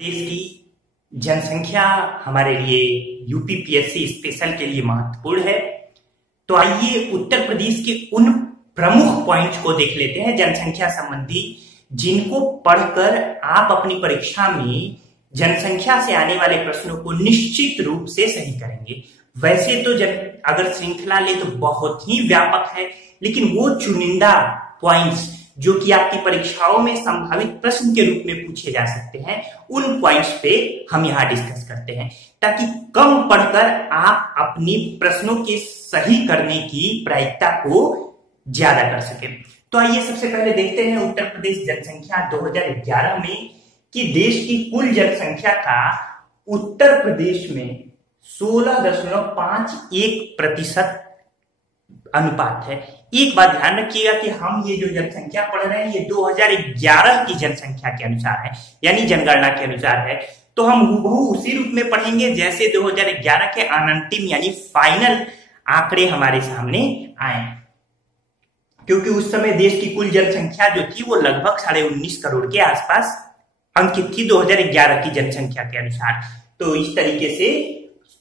देश की जनसंख्या हमारे लिए यूपीपीएससी स्पेशल के लिए महत्वपूर्ण है। तो आइए उत्तर प्रदेश के उन प्रमुख पॉइंट्स को देख लेते हैं जनसंख्या संबंधी, जिनको पढ़कर आप अपनी परीक्षा में जनसंख्या से आने वाले प्रश्नों को निश्चित रूप से सही करेंगे। वैसे तो अगर श्रृंखला ले तो बहुत ही व्यापक है, लेकिन वो चुनिंदा पॉइंट्स जो कि आपकी परीक्षाओं में संभावित प्रश्न के रूप में पूछे जा सकते हैं, उन पॉइंट्स पे हम यहाँ डिस्कस करते हैं, ताकि कम पढ़कर आप अपनी प्रश्नों के सही करने की प्रायिकता को ज्यादा कर सके। तो आइए सबसे पहले देखते हैं उत्तर प्रदेश जनसंख्या 2011 में कि देश की कुल जनसंख्या का उत्तर प्रदेश में 16.51% अनुपात है। एक बात ध्यान रखिएगा कि हम ये जो जनसंख्या पढ़ रहे हैं ये 2011 की जनसंख्या के अनुसार है, यानी जनगणना के अनुसार है। तो हम हूबहू उसी रूप में पढ़ेंगे जैसे 2011 के अनंतिम यानी फाइनल आंकड़े हमारे सामने आए, क्योंकि उस समय देश की कुल जनसंख्या जो थी वो लगभग 19.5 करोड़ के आसपास अंकित थी 2011 की जनसंख्या के अनुसार। तो इस तरीके से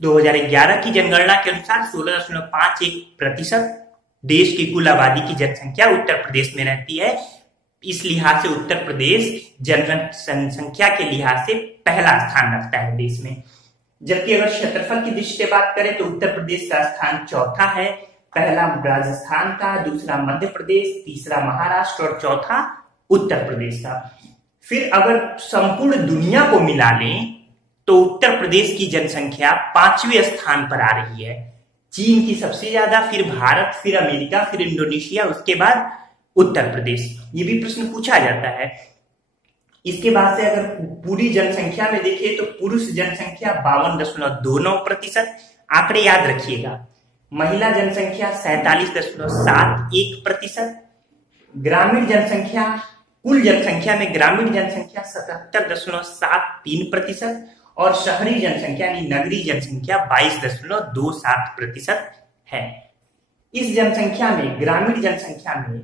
2011 की जनगणना के अनुसार 16.51% देश की कुल आबादी की जनसंख्या उत्तर प्रदेश में रहती है। इस लिहाज से उत्तर प्रदेश जनसंख्या के लिहाज से पहला स्थान रखता है देश में। जबकि अगर क्षेत्रफल की दृष्टि से बात करें तो उत्तर प्रदेश का स्थान चौथा है। पहला राजस्थान का, दूसरा मध्य प्रदेश, तीसरा महाराष्ट्र और चौथा उत्तर प्रदेश का। फिर अगर संपूर्ण दुनिया को मिला लें तो उत्तर प्रदेश की जनसंख्या 5वें स्थान पर आ रही है। चीन की सबसे ज्यादा, फिर भारत, फिर अमेरिका, फिर इंडोनेशिया, उसके बाद उत्तर प्रदेश। ये भी प्रश्न पूछा जाता है। इसके बाद से अगर पूरी जनसंख्या में देखिए तो पुरुष जनसंख्या 52.29%, आंकड़े याद रखिएगा। महिला जनसंख्या 47.71%, ग्रामीण जनसंख्या, कुल जनसंख्या में ग्रामीण जनसंख्या 77.73% और शहरी जनसंख्या यानी नगरीय जनसंख्या 22.27% है। इस जनसंख्या में, ग्रामीण जनसंख्या में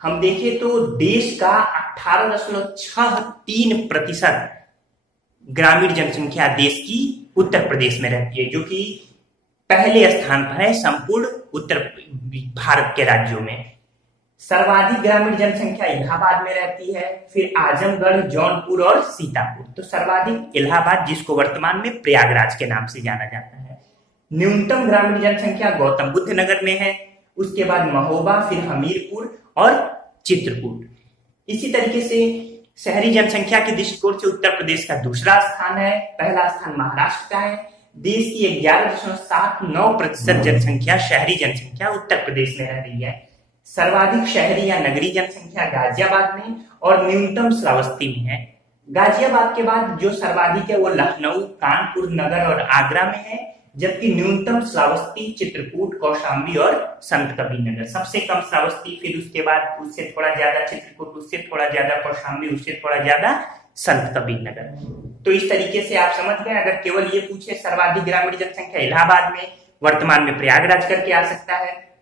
हम देखें तो देश का 18.63% ग्रामीण जनसंख्या देश की उत्तर प्रदेश में रहती है, जो कि पहले स्थान पर है संपूर्ण उत्तर भारत के राज्यों में। सर्वाधिक ग्रामीण जनसंख्या इलाहाबाद में रहती है, फिर आजमगढ़, जौनपुर और सीतापुर। तो सर्वाधिक इलाहाबाद, जिसको वर्तमान में प्रयागराज के नाम से जाना जाता है। न्यूनतम ग्रामीण जनसंख्या गौतम बुद्ध नगर में है, उसके बाद महोबा, फिर हमीरपुर और चित्रकूट। इसी तरीके से शहरी जनसंख्या के दृष्टिकोण से उत्तर प्रदेश का दूसरा स्थान है, पहला स्थान महाराष्ट्र का है। देश की 11.79% जनसंख्या, शहरी जनसंख्या उत्तर प्रदेश में रह रही है। सर्वाधिक शहरी या नगरीय जनसंख्या गाजियाबाद में और न्यूनतम श्रावस्ती में है। गाजियाबाद के बाद जो सर्वाधिक है वो लखनऊ, कानपुर नगर और आगरा में है, जबकि न्यूनतम श्रावस्ती, चित्रकूट, कौशाम्बी और संत कबीर नगर। सबसे कम श्रावस्ती, फिर उसके बाद उससे थोड़ा ज्यादा चित्रकूट, उससे थोड़ा ज्यादा कौशाम्बी, उससे थोड़ा ज्यादा संत कबीर नगर। तो इस तरीके से आप समझ गए। अगर केवल ये पूछे सर्वाधिक ग्रामीण जनसंख्या इलाहाबाद में, वर्तमान में प्रयागराज करके आ सकता है।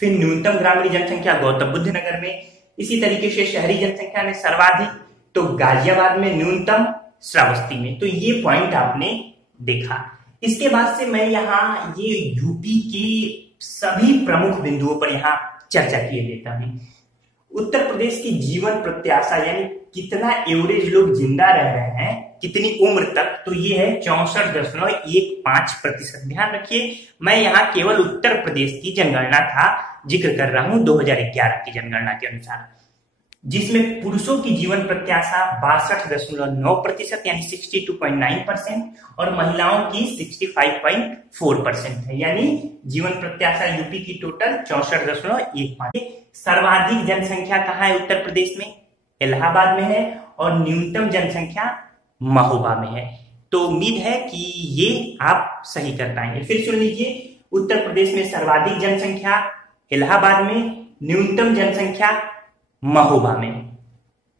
फिर न्यूनतम ग्रामीण जनसंख्या गौतम बुद्ध नगर में। इसी तरीके से शहरी जनसंख्या में सर्वाधिक तो गाजियाबाद में, न्यूनतम श्रावस्ती में। तो ये पॉइंट आपने देखा। इसके बाद से मैं यहाँ ये यूपी की सभी प्रमुख बिंदुओं पर यहाँ चर्चा किए देता हूँ। उत्तर प्रदेश की जीवन प्रत्याशा यानी कितना एवरेज लोग जिंदा रह रहे हैं, कितनी उम्र तक, तो ये है 64.15%। ध्यान रखिए, मैं यहाँ केवल उत्तर प्रदेश की जनगणना का जिक्र कर रहा हूँ 2011 की जनगणना के अनुसार, जिसमें पुरुषों की जीवन प्रत्याशा 62.9% यानी 62.9% और महिलाओं की 65.4% है। यानी जीवन प्रत्याशा यूपी की टोटल 64.15। सर्वाधिक जनसंख्या कहाँ है उत्तर प्रदेश में? इलाहाबाद में है, और न्यूनतम जनसंख्या महोबा में है। तो उम्मीद है कि ये आप सही कर पाएंगे। फिर सुन लीजिए, उत्तर प्रदेश में सर्वाधिक जनसंख्या इलाहाबाद में, न्यूनतम जनसंख्या महोबा में।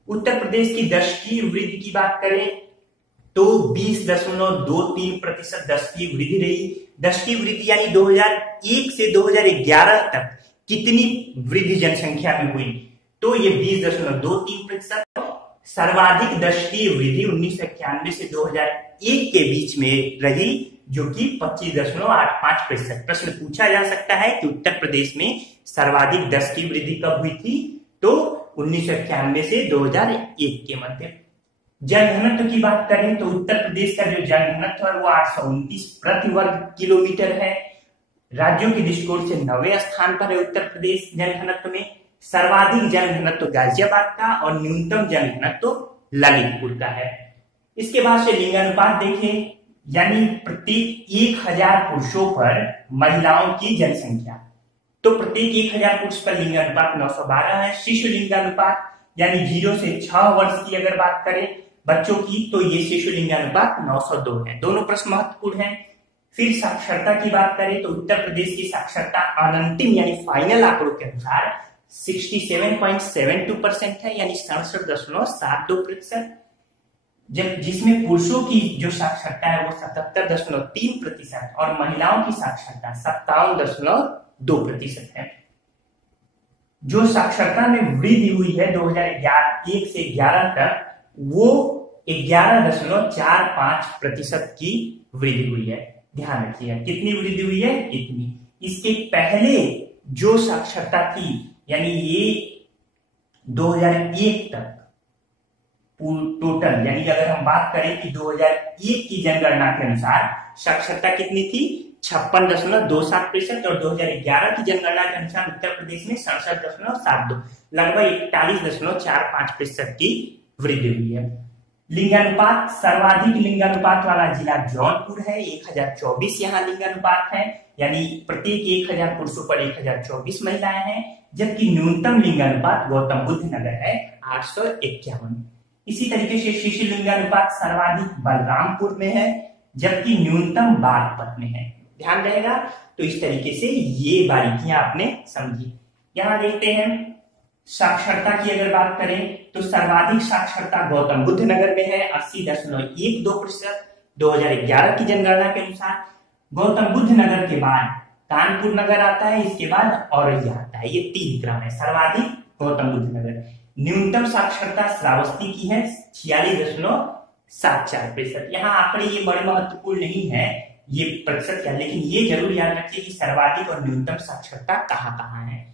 उत्तर प्रदेश की दशकीय वृद्धि की बात करें तो 20.23% दशकीय वृद्धि रही। दशकीय वृद्धि यानी 2001 से 2011 तक कितनी वृद्धि जनसंख्या में हुई, तो ये 20.23%। सर्वाधिक दशकीय वृद्धि 1991 से 2001 के बीच में रही, जो कि 25.85%। प्रश्न पूछा जा सकता है कि उत्तर प्रदेश में सर्वाधिक दशकीय वृद्धि कब हुई थी, तो 1991 से 2001 के मध्य। जनघनत्व की बात करें तो उत्तर प्रदेश का जो जनघनत्व है वो 829 प्रति वर्ग किलोमीटर है। राज्यों के दृष्टिकोण से 9वें स्थान पर है उत्तर प्रदेश जनघनत्व में। सर्वाधिक जनघनत्व गाजियाबाद का और न्यूनतम जनघनत्व ललितपुर का है। इसके बाद से लिंगानुपात देखें, यानी प्रत्येक 1000 पुरुषों पर महिलाओं की जनसंख्या, तो प्रत्येक 1000 पुरुष पर लिंगानुपात 912 है। शिशु लिंगानुपात यानी 0 से 6 वर्ष की अगर बात करें बच्चों की, तो ये शिशु लिंगानुपात 902 है। दोनों प्रश्न महत्वपूर्ण हैं। फिर साक्षरता की बात करें तो उत्तर प्रदेश की साक्षरता अनंतिम यानी फाइनल आंकड़ों के अनुसार 67.72% है, यानी 67.72%, जब जिसमें पुरुषों की जो साक्षरता है वो 77.3% और महिलाओं की साक्षरता 57.2% है। जो साक्षरता में वृद्धि हुई है 2001 से 11 तक, वो 11.45% की वृद्धि हुई है। ध्यान रखिएगा, कितनी वृद्धि हुई है, इतनी। इसके पहले जो साक्षरता थी, यानी ये 2001 तक टोटल, यानी अगर हम बात करें कि 2001 की जनगणना के अनुसार साक्षरता कितनी थी, 56.27%, और 2011 की जनगणना के अनुसार उत्तर प्रदेश में 67.72, लगभग 41.45% की वृद्धि हुई है। लिंगानुपात, सर्वाधिक लिंगानुपात वाला जिला जौनपुर है, 1024 यहाँ लिंगानुपात है, यानी प्रत्येक 1000 पुरुषों पर 1024 महिलाएं हैं। जबकि न्यूनतम लिंगानुपात गौतम बुद्ध नगर है, 851। इसी तरीके से शिशु लिंगानुपात सर्वाधिक बलरामपुर में है, जबकि न्यूनतम बागपत में है। ध्यान रहेगा। तो इस तरीके से ये बारीकियां आपने समझी। यहां देखते हैं साक्षरता की अगर बात करें तो सर्वाधिक साक्षरता गौतम बुद्ध नगर में है, 80.12%, 2011 की जनगणना के अनुसार। गौतम बुद्ध नगर के बाद कानपुर नगर आता है, इसके बाद औरैया आता है। ये 3 क्रम है। सर्वाधिक गौतम बुद्ध नगर। न्यूनतम साक्षरता श्रावस्ती की है, 46.74%। यहाँ आंकड़े ये बड़े महत्वपूर्ण नहीं है ये प्रतिशत क्या, लेकिन ये जरूर याद रखिए कि सर्वाधिक और न्यूनतम साक्षरता कहाँ कहाँ है।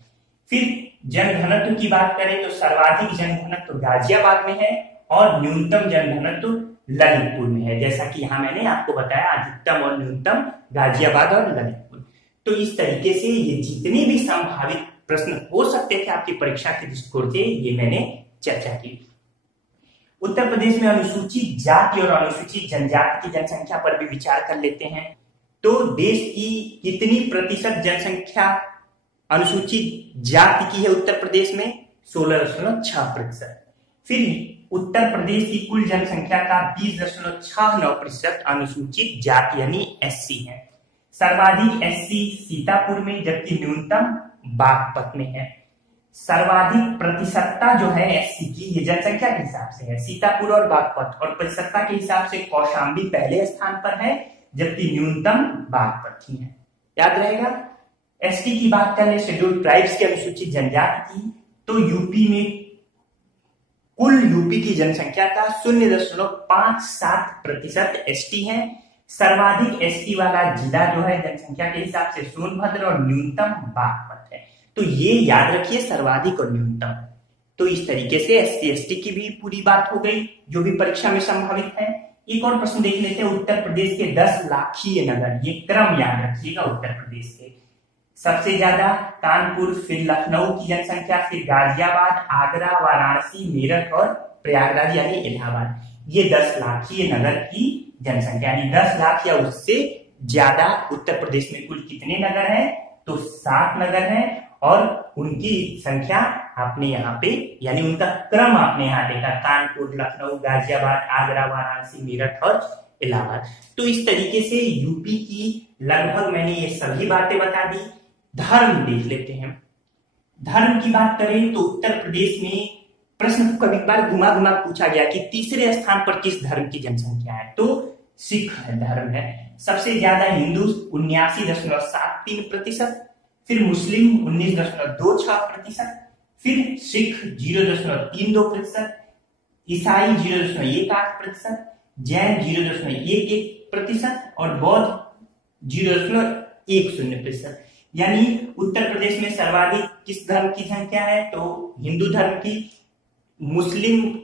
फिर जनघनत्व की बात करें तो सर्वाधिक जनघनत्व गाजियाबाद में है और न्यूनतम जनघनत्व ललितपुर में है। जैसा कि यहाँ मैंने आपको बताया, अधिकतम और न्यूनतम गाजियाबाद और ललितपुर। तो इस तरीके से ये जितने भी संभावित प्रश्न हो सकते थे आपकी परीक्षा के दृष्टिकोण से, ये मैंने चर्चा की। उत्तर प्रदेश में अनुसूचित जाति और अनुसूचित जनजाति की जनसंख्या पर भी विचार कर लेते हैं। तो देश की कितनी प्रतिशत जनसंख्या अनुसूचित जाति की है उत्तर प्रदेश में, 16.6%। फिर उत्तर प्रदेश की कुल जनसंख्या का 20.69% अनुसूचित जाति यानी एससी है। सर्वाधिक एससी सीतापुर में, जबकि न्यूनतम बागपत में है। सर्वाधिक प्रतिशतता जो है एससी की, ये जनसंख्या के हिसाब से है, सीतापुर और बागपत, और प्रतिशतता के हिसाब से कौशाम्बी पहले स्थान पर है, जबकि न्यूनतम बागपत ही है। याद रहेगा। एसटी की बात करें, शेड्यूल्ड ट्राइब्स के अनुसूचित जनजाति की, तो यूपी में कुल यूपी की जनसंख्या का 0.57% एसटी है। सर्वाधिक एसटी वाला जिला जो है जनसंख्या के हिसाब से सोनभद्र और न्यूनतम बागपत है। तो ये याद रखिए, सर्वाधिक और न्यूनतम। तो इस तरीके से एससी एसटी की भी पूरी बात हो गई जो भी परीक्षा में संभावित है। एक और प्रश्न देख लेते हैं, उत्तर प्रदेश के 10 लाखीय नगर, ये क्रम याद रखिएगा उत्तर प्रदेश के। सबसे ज्यादा कानपुर, फिर लखनऊ की जनसंख्या, फिर गाजियाबाद, आगरा, वाराणसी, मेरठ और प्रयागराज यानी इलाहाबाद। ये 10 लाखीय नगर की जनसंख्या, यानी 10 लाख या उससे ज्यादा उत्तर प्रदेश में कुल कितने नगर हैं, तो 7 नगर हैं, और उनकी संख्या आपने यहाँ पे, यानी उनका क्रम आपने यहाँ देखा, कानपुर, लखनऊ, गाजियाबाद, आगरा, वाराणसी, मेरठ और इलाहाबाद। तो इस तरीके से यूपी की लगभग मैंने ये सभी बातें बता दी। धर्म देख लेते हैं। धर्म की बात करें तो उत्तर प्रदेश में प्रश्न को कभी बार घुमा घुमा पूछा गया कि तीसरे स्थान पर किस धर्म की जनसंख्या है, तो सिख धर्म है। सबसे ज्यादा हिंदू 79.73%, फिर मुस्लिम 19.26%, फिर सिख 0.32%, ईसाई 0.18%, जैन 0.11% और बौद्ध 0.10%। यानी उत्तर प्रदेश में सर्वाधिक किस धर्म की संख्या है? तो हिंदू धर्म की। मुस्लिम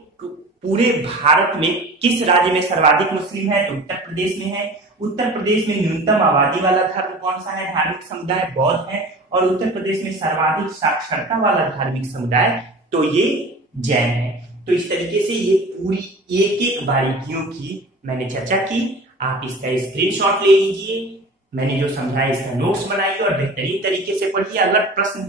पूरे भारत में किस राज्य में सर्वाधिक मुस्लिम है? तो उत्तर प्रदेश में है। उत्तर प्रदेश में न्यूनतम आबादी वाला धर्म कौन सा है? धार्मिक समुदाय बौद्ध है। और उत्तर प्रदेश में सर्वाधिक साक्षरता वाला धार्मिक समुदाय तो ये जैन है। तो इस तरीके से ये पूरी एक एक बारीकियों की मैंने चर्चा की। आप इसका स्क्रीनशॉट ले लीजिए, मैंने जो समझाया इसका नोट्स बनाइए और बेहतरीन तरीके से पढ़िए। अगर प्रश्न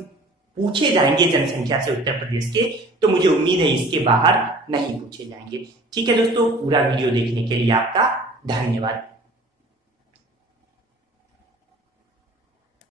पूछे जाएंगे जनसंख्या से उत्तर प्रदेश के, तो मुझे उम्मीद है इसके बाहर नहीं पूछे जाएंगे। ठीक है दोस्तों, पूरा वीडियो देखने के लिए आपका धन्यवाद।